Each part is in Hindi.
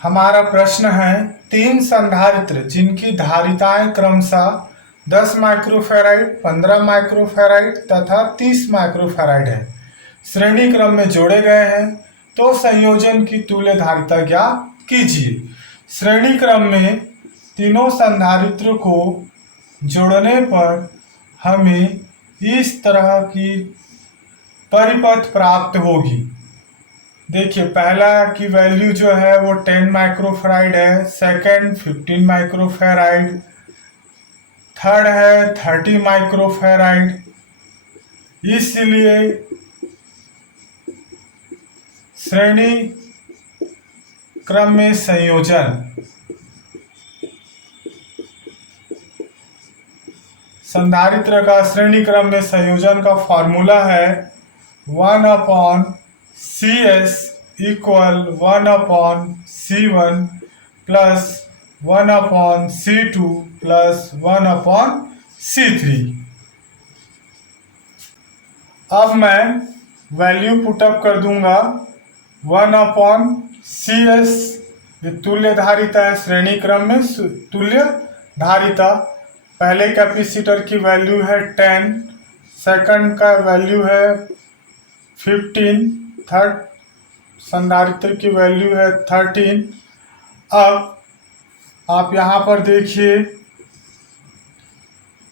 हमारा प्रश्न है, तीन संधारित्र जिनकी धारिताएं क्रमशः 10 माइक्रोफैराड, 15 माइक्रोफैराड तथा 30 माइक्रोफैराड है, श्रेणी क्रम में जोड़े गए हैं, तो संयोजन की तुल्य धारिता ज्ञात कीजिए। श्रेणी क्रम में तीनों संधारित्र को जोड़ने पर हमें इस तरह की परिपथ प्राप्त होगी। देखिए, पहला की वैल्यू जो है वो 10 माइक्रोफैराड है, सेकंड 15 माइक्रोफैराड, थर्ड है 30 माइक्रोफैराड। इसलिए श्रेणी क्रम में संयोजन, संधारित्र का श्रेणी क्रम में संयोजन का फॉर्मूला है 1/CS equal 1/C1 plus 1/C2 plus 1/C3। अब मैं वैल्यू पुटअप कर दूंगा। 1/CS तुल्य धारिता है, श्रेणी क्रम में तुल्य धारिता। पहले कैपेसिटर की वैल्यू है 10, सेकंड का वैल्यू है 15, थर्ड संधारित्र की वैल्यू है 13। अब आप यहाँ पर देखिए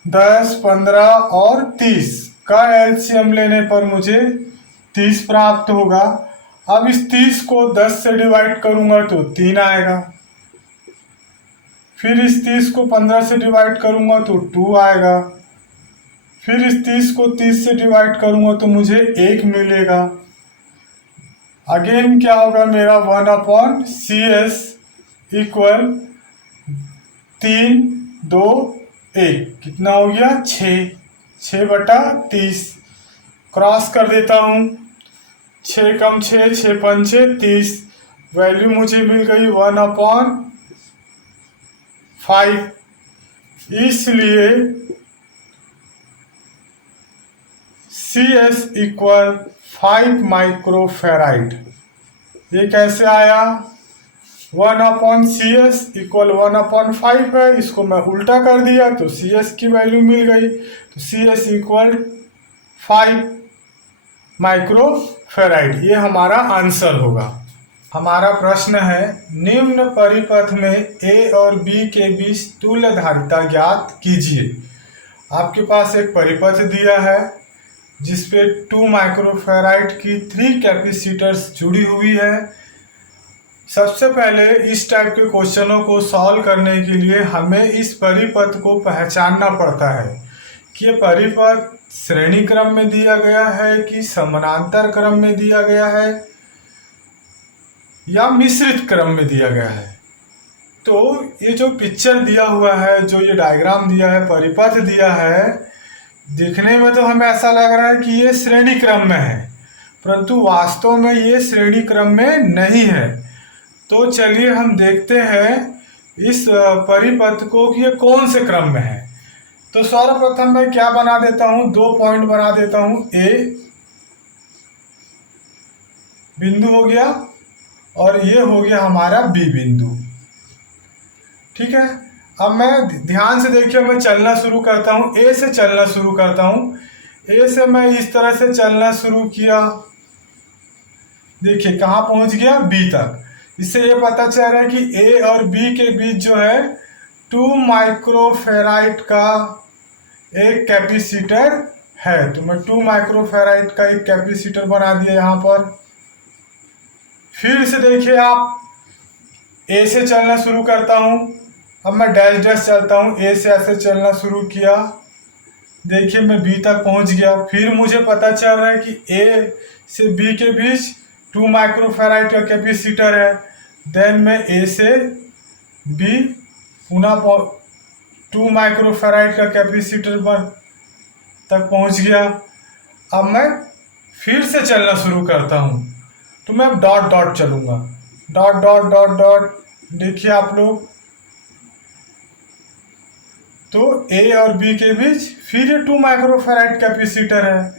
10, 15 और 30 का एलसीएम लेने पर मुझे 30 प्राप्त होगा। अब इस 30 को 10 से डिवाइड करूंगा तो 3 आएगा, फिर इस 30 को 15 से डिवाइड करूंगा तो 2 आएगा, फिर इस 30 को 30 से डिवाइड करूंगा तो मुझे 1 मिलेगा। अगेन क्या होगा मेरा 1/CS इक्वल 3, 2, 1 कितना हो गया 6/30। क्रॉस कर देता हूँ, 6 कम 6, 6 पंचे 30। वैल्यू मुझे मिल गई 1/5। इसलिए CS इक्वल 5 माइक्रोफैराड। ये कैसे आया? 1/CS इक्वल 1/5 है, इसको मैं उल्टा कर दिया तो CS की वैल्यू मिल गई। तो CS इक्वल 5 माइक्रोफैराड, ये हमारा आंसर होगा। हमारा प्रश्न है, निम्न परिपथ में A और B के बीच तुल्य धारिता ज्ञात कीजिए। आपके पास एक परिपथ दिया है जिसपे 2 माइक्रोफैराड की 3 कैपेसिटर्स जुड़ी हुई है। सबसे पहले इस टाइप के क्वेश्चनों को सॉल्व करने के लिए हमें इस परिपथ को पहचानना पड़ता है कि ये परिपथ श्रेणी क्रम में दिया गया है कि समानांतर क्रम में दिया गया है या मिश्रित क्रम में दिया गया है। तो ये जो पिक्चर दिया हुआ है, जो ये डायग्राम दिया है, परिपथ दिया है, दिखने में तो हमें ऐसा लग रहा है कि ये श्रेणी क्रम में है, परंतु वास्तव में ये श्रेणी क्रम में नहीं है। तो चलिए हम देखते हैं इस परिपथ को कि ये कौन से क्रम में है। तो सर्वप्रथम मैं क्या बना देता हूँ, 2 पॉइंट बना देता हूँ। A बिंदु हो गया और ये हो गया हमारा B बिंदु। ठीक है, अब मैं ध्यान से देखिए, मैं चलना शुरू करता हूँ, A से चलना शुरू करता हूँ। A से मैं इस तरह से चलना शुरू किया, देखिए कहाँ पहुंच गया, B तक। इससे ये पता चल रहा है कि A और B के बीच जो है 2 माइक्रोफैराड का एक कैपेसिटर है। तो मैं 2 माइक्रोफैराड का एक कैपेसिटर बना दिया यहाँ पर। फिर से देखिए आप, A से चलना शुरू करता हूँ, अब मैं डैश डैश चलता हूँ। A से ऐसे चलना शुरू किया, देखिए मैं B तक पहुँच गया। फिर मुझे पता चल रहा है कि A से B के बीच 2 माइक्रोफैराड का कैपेसिटर है। देन मैं A से B पुनः 2 माइक्रोफैराड का कैपेसिटर तक पहुँच गया। अब मैं फिर से चलना शुरू करता हूँ, तो मैं अब डॉट डॉट चलूँगा, डॉट डॉट डॉट डॉट। देखिए आप लोग, तो A और B के बीच फिर ये 2 माइक्रोफैराड कैपेसिटर है।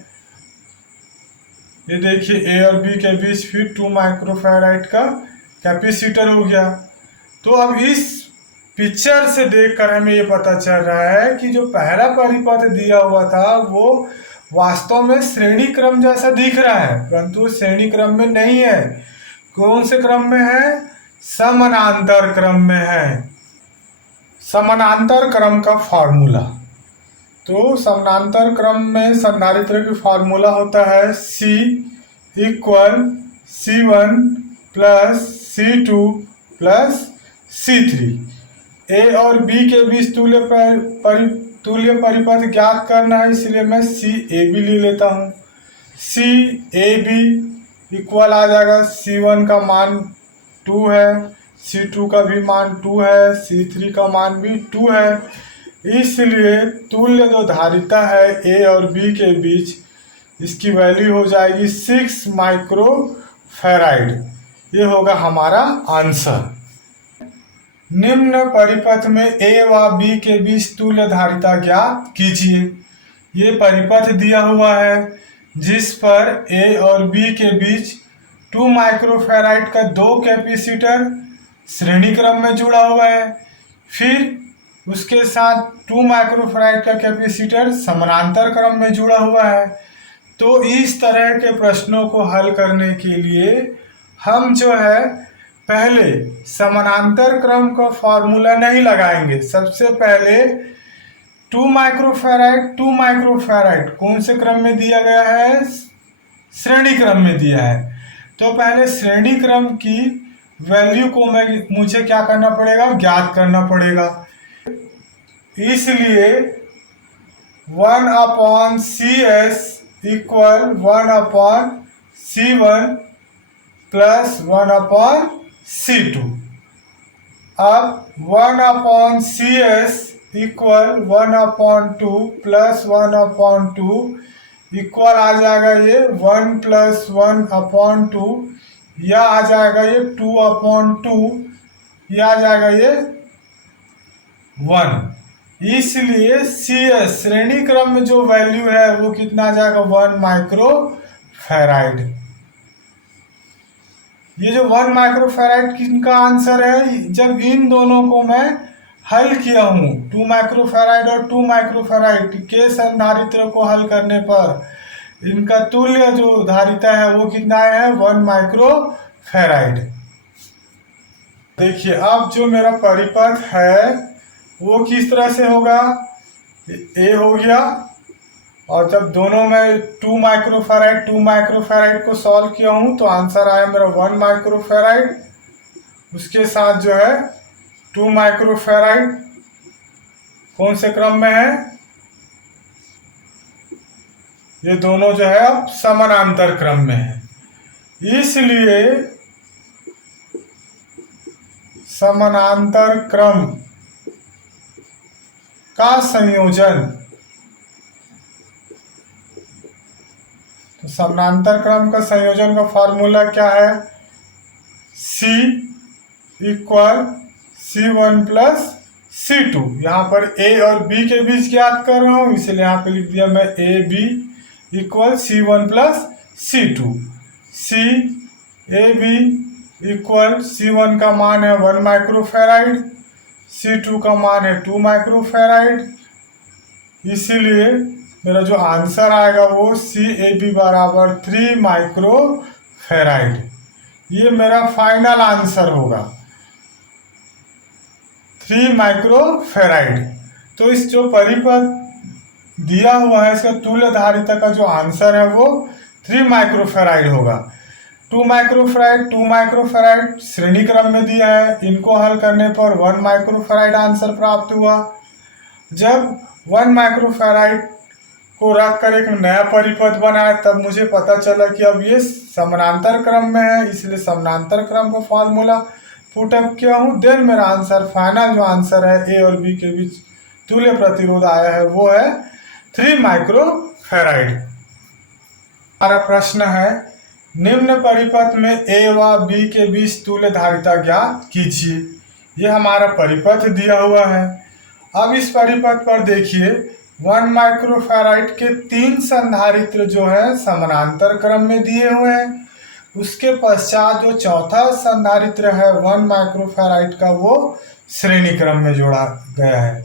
ये देखिए A और B के बीच फिर 2 माइक्रोफैराड का कैपेसिटर हो गया। तो अब इस पिक्चर से देखकर हमें ये पता चल रहा है कि जो पहला परिपथ दिया हुआ था वो वास्तव में श्रेणी क्रम जैसा दिख रहा है, परंतु श्रेणी क्रम में नहीं है। कौन से क्रम में है? समानांतर क्रम में है। समानांतर क्रम का फॉर्मूला, तो समानांतर क्रम में संधारित्र की फॉर्मूला होता है C equal C1 plus C2 plus C3। ए और बी के बीच तुल्य परिपथ ज्ञात करना है, इसलिए मैं सी ए बी ले लेता हूँ। सी ए बी इक्वल आ जाएगा C1 का मान 2 है, C2 का भी मान 2 है, C3 का मान भी 2 है। इसलिए तुल्य जो धारिता है ए और बी के बीच, इसकी वैल्यू हो जाएगी 6 माइक्रो फैराइड। ये होगा हमारा आंसर। निम्न परिपथ में ए व बी के बीच तुल्य धारिता ज्ञात कीजिए। ये परिपथ दिया हुआ है जिस पर ए और बी के बीच 2 माइक्रोफैराड का 2 कैपेसिटर श्रेणी क्रम में जुड़ा हुआ है, फिर उसके साथ 2 माइक्रोफैराड का कैपेसिटर समानांतर क्रम में जुड़ा हुआ है। तो इस तरह के प्रश्नों को हल करने के लिए हम जो है पहले समानांतर क्रम का फॉर्मूला नहीं लगाएंगे। सबसे पहले 2 माइक्रोफैराड कौन से क्रम में दिया गया है? श्रेणी क्रम में दिया है। तो पहले श्रेणी क्रम की वैल्यू को मुझे क्या करना पड़ेगा? ज्ञात करना पड़ेगा। इसलिए 1/CS equal 1/C1 plus 1/C2। अब 1/CS इक्वल 1/2 प्लस 1/2 इक्वल आ जाएगा ये 1 प्लस 1/2, या आ जाएगा ये 2/2, या आ जाएगा ये 1। इसलिए CS श्रेणी क्रम में जो वैल्यू है वो कितना आ जाएगा? 1 माइक्रोफैराड। ये जो 1 माइक्रोफैराड किनका आंसर है? जब इन दोनों को मैं हल किया हूँ, 2 माइक्रोफैराड और 2 माइक्रोफैराड के संधारित्र को हल करने पर इनका तुल्य जो धारिता है वो कितना है? 1 माइक्रोफैराड। देखिए अब जो मेरा परिपथ है वो किस तरह से होगा? ए हो गया, और जब दोनों में 2 माइक्रोफैराड को सॉल्व किया हूँ तो आंसर आया मेरा 1 माइक्रोफैराड। उसके साथ जो है 2 माइक्रोफैराड कौन से क्रम में है? ये दोनों जो है अब समानांतर क्रम में है। इसलिए समानांतर क्रम का संयोजन, तो समानांतर क्रम का संयोजन का फॉर्मूला क्या है? C equal C1 plus C2। यहाँ पर A और B के बीच ज्ञात कर रहा हूँ, इसलिए यहाँ पे लिख दिया मैं AB equal C1 plus C2। CAB equal C1 का मान है 1 माइक्रोफैराड, C2 का मान है 2 माइक्रोफैराड। इसीलिए मेरा जो आंसर आएगा वो CAB बराबर 3 माइक्रोफैराड। ये मेरा फाइनल आंसर होगा 3 माइक्रोफैराड। तो इस जो परिपथ दिया हुआ है इसका तुल्य धारिता का जो आंसर है वो 3 माइक्रोफैराड होगा। 2 माइक्रोफैराड श्रेणी क्रम में दिया है, इनको हल करने पर 1 माइक्रोफैराड आंसर प्राप्त हुआ। जब 1 माइक्रोफैराड को रखकर एक नया परिपथ बनाया तब मुझे पता चला कि अब ये समानांतर क्रम में है, इसलिए समानांतर क्रम का फॉर्मूला पुटअप किया हूँ। देन मेरा आंसर फाइनल जो आंसर है ए और बी के बीच तुल्य प्रतिरोध आया है वो है 3 माइक्रोफैराड। हमारा प्रश्न है निम्न परिपथ में ए व बी के बीच तुल्य धारिता ज्ञात कीजिए। ये हमारा परिपथ दिया हुआ है। अब इस परिपथ पर देखिए 1 माइक्रोफैराड के 3 संधारित्र जो है समानांतर क्रम में दिए हुए हैं। उसके पश्चात जो चौथा संधारित्र है 1 माइक्रोफैराड का, वो श्रेणी क्रम में जोड़ा गया है।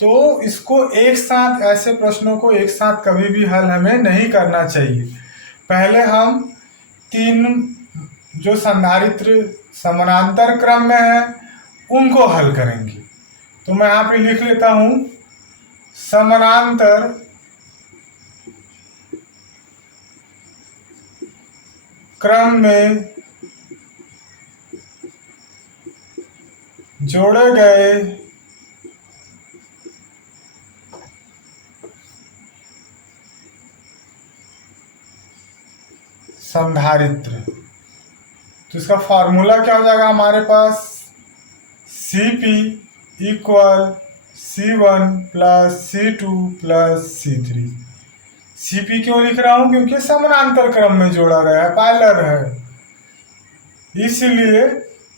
तो इसको एक साथ, ऐसे प्रश्नों को एक साथ कभी भी हल हमें नहीं करना चाहिए। पहले हम तीन जो संधारित्र समानांतर क्रम में है उनको हल करेंगे। तो मैं यहाँ पे लिख लेता हूं, समानांतर क्रम में जोड़े गए संधारित्र। तो इसका फॉर्मूला क्या हो जाएगा हमारे पास, Cp equal C1 plus C2 plus C3। Cp क्यों लिख रहा हूं, क्योंकि समानांतर क्रम में जोड़ा गया है, पैरेलल है, इसलिए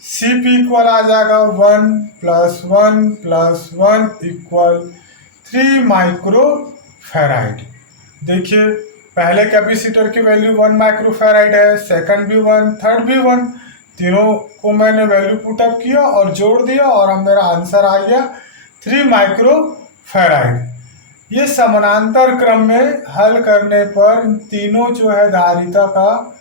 Cp इक्वल आ जाएगा 1 प्लस 1 प्लस 1 इक्वल 3 माइक्रोफैराड। देखिए पहले कैपेसिटर की वैल्यू 1 माइक्रोफैराड है, सेकंड भी 1, थर्ड भी 1, तीनों को मैंने वैल्यू पुटअप किया और जोड़ दिया और अब मेरा आंसर आ गया 3 माइक्रोफैराड। ये समानांतर क्रम में हल करने पर तीनों जो है धारिता का,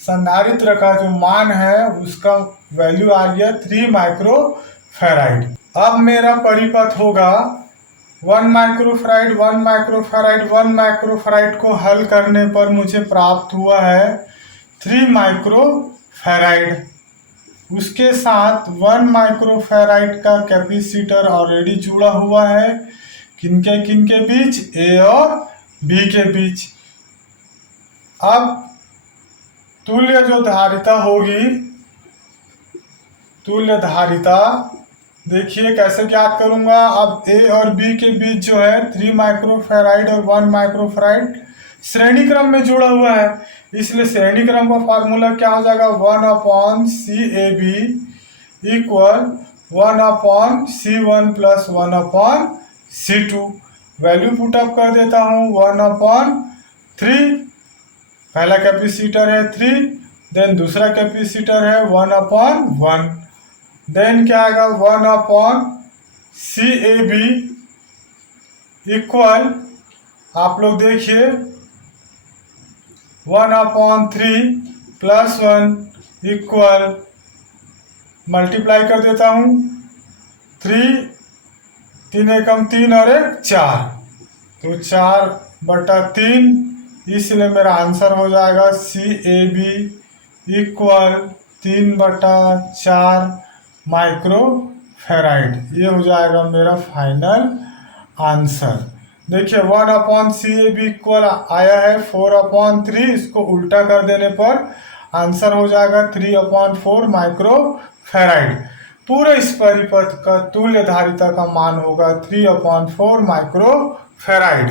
संधारित्र का जो मान है उसका वैल्यू आ गया 3 माइक्रोफैराड। अब मेरा परिपथ होगा 1 माइक्रोफैराड 1 माइक्रोफैराड 1 माइक्रोफैराड को हल करने पर मुझे प्राप्त हुआ है 3 माइक्रोफैराड। उसके साथ 1 माइक्रोफैराड का कैपेसिटर ऑलरेडी जुड़ा हुआ है, किनके बीच, ए और बी के बीच। अब तुल्य जो धारिता होगी, तुल्य धारिता देखिए कैसे ज्ञात करूंगा। अब ए और बी के बीच जो है 3 माइक्रोफैराड और 1 माइक्रोफैराड श्रेणी क्रम में जुड़ा हुआ है, इसलिए श्रेणी क्रम का फॉर्मूला क्या हो जाएगा, 1/CAB equal 1/C1 plus 1/C2। Value put up कर देता हूँ, 1/3, पहला कैपेसिटर है 3, देन दूसरा कैपेसिटर है 1/1, देन क्या आएगा 1/CAB इक्वल, आप लोग देखिए 1/3 प्लस 1 इक्वल, मल्टीप्लाई कर देता हूँ, 3 एकम 3 और 1 4, तो 4/3, इसलिए मेरा आंसर हो जाएगा CAB इक्वल 3/4 माइक्रोफैराड। ये हो जाएगा मेरा फाइनल आंसर। देखिए 1/CAB इक्वल आया है 4/3, इसको उल्टा कर देने पर आंसर हो जाएगा 3/4 माइक्रोफैराड। पूरे इस परिपथ का तुल्य धारिता का मान होगा 3/4 माइक्रोफैराड।